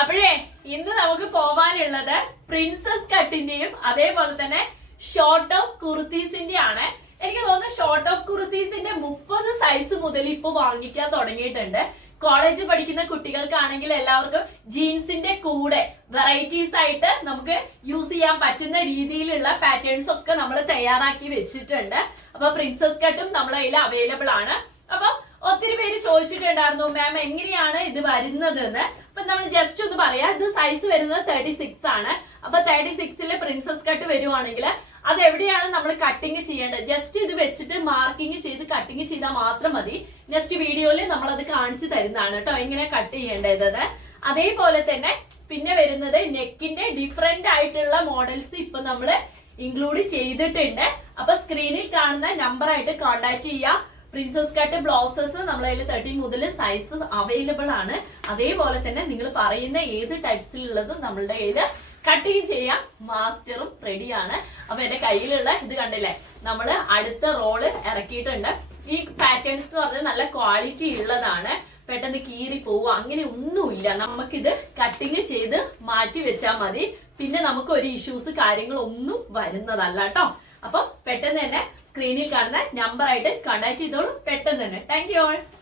അപ്പോഴേ ഇന്ന് നമുക്ക് പോവാനുള്ളത് പ്രിൻസസ് കട്ടിന്റെയും അതേപോലെ തന്നെ ഷോർട്ട് ഓഫ് കുർത്തീസിന്റെ ആണ് എനിക്ക് തോന്നുന്നു ഷോർട്ട് ഓഫ് കുർത്തീസിന്റെ മുപ്പത് സൈസ് മുതൽ ഇപ്പൊ വാങ്ങിക്കാൻ തുടങ്ങിയിട്ടുണ്ട്. കോളേജ് പഠിക്കുന്ന കുട്ടികൾക്കാണെങ്കിൽ എല്ലാവർക്കും ജീൻസിന്റെ കൂടെ വെറൈറ്റീസ് ആയിട്ട് നമുക്ക് യൂസ് ചെയ്യാൻ പറ്റുന്ന രീതിയിലുള്ള പാറ്റേൺസ് ഒക്കെ നമ്മൾ തയ്യാറാക്കി വെച്ചിട്ടുണ്ട്. അപ്പൊ പ്രിൻസസ് കട്ടും നമ്മളെ കയ്യിൽ അവൈലബിൾ ആണ്. അപ്പൊ ഒത്തിരി പേര് ചോദിച്ചിട്ടുണ്ടായിരുന്നു മാം എങ്ങനെയാണ് ഇത് വരുന്നത് അപ്പൊ നമ്മൾ ജസ്റ്റ് ഒന്ന് പറയാം. ഇത് സൈസ് വരുന്നത് തേർട്ടി സിക്സ് ആണ്. അപ്പൊ തേർട്ടി സിക്സിൽ പ്രിൻസസ് കട്ട് വരുവാണെങ്കിൽ അത് എവിടെയാണ് നമ്മൾ കട്ടിങ് ചെയ്യേണ്ടത്? ജസ്റ്റ് ഇത് വെച്ചിട്ട് മാർക്കിംഗ് ചെയ്ത് കട്ടിങ് ചെയ്താൽ മാത്രം മതി. നെക്സ്റ്റ് വീഡിയോയിൽ നമ്മൾ അത് കാണിച്ചു തരുന്നതാണ് കേട്ടോ എങ്ങനെ കട്ട് ചെയ്യേണ്ടത്. അതേപോലെ തന്നെ പിന്നെ വരുന്നത് നെക്കിന്റെ ഡിഫറെന്റ് ആയിട്ടുള്ള മോഡൽസ് ഇപ്പൊ നമ്മൾ ഇൻക്ലൂഡ് ചെയ്തിട്ടുണ്ട്. അപ്പൊ സ്ക്രീനിൽ കാണുന്ന നമ്പറായിട്ട് കോൺടാക്ട് ചെയ്യാം. പ്രിൻസസ് കട്ട് ബ്ലൗസസ് നമ്മളെ തേർട്ടീൻ തേർട്ടി മുതൽ സൈസ് അവൈലബിൾ ആണ്. അതേപോലെ തന്നെ നിങ്ങൾ പറയുന്ന ഏത് ടൈപ്സിലുള്ളതും നമ്മളുടെ കയ്യിൽ കട്ടിങ് ചെയ്യാം മാസ്റ്ററും റെഡിയാണ് അപ്പൊ എന്റെ കയ്യിലുള്ള ഇത് കണ്ടില്ലേ? നമ്മൾ അടുത്ത റോൾ ഇറക്കിയിട്ടുണ്ട്. ഈ പാറ്റേൺസ് എന്ന് പറഞ്ഞാൽ നല്ല ക്വാളിറ്റി ഉള്ളതാണ്. പെട്ടെന്ന് കീറി പോവുക അങ്ങനെ ഒന്നുമില്ല. നമുക്കിത് കട്ടിങ് ചെയ്ത് മാറ്റി വെച്ചാൽ മതി. പിന്നെ നമുക്ക് ഒരു ഇഷ്യൂസ് കാര്യങ്ങളൊന്നും വരുന്നതല്ല കേട്ടോ. അപ്പം പെട്ടെന്ന് തന്നെ സ്ക്രീനിൽ കാണുന്ന നമ്പറായിട്ട് കോൺടാക്ട് ചെയ്തോളൂ. പെട്ടെന്ന് തന്നെ. Thank you all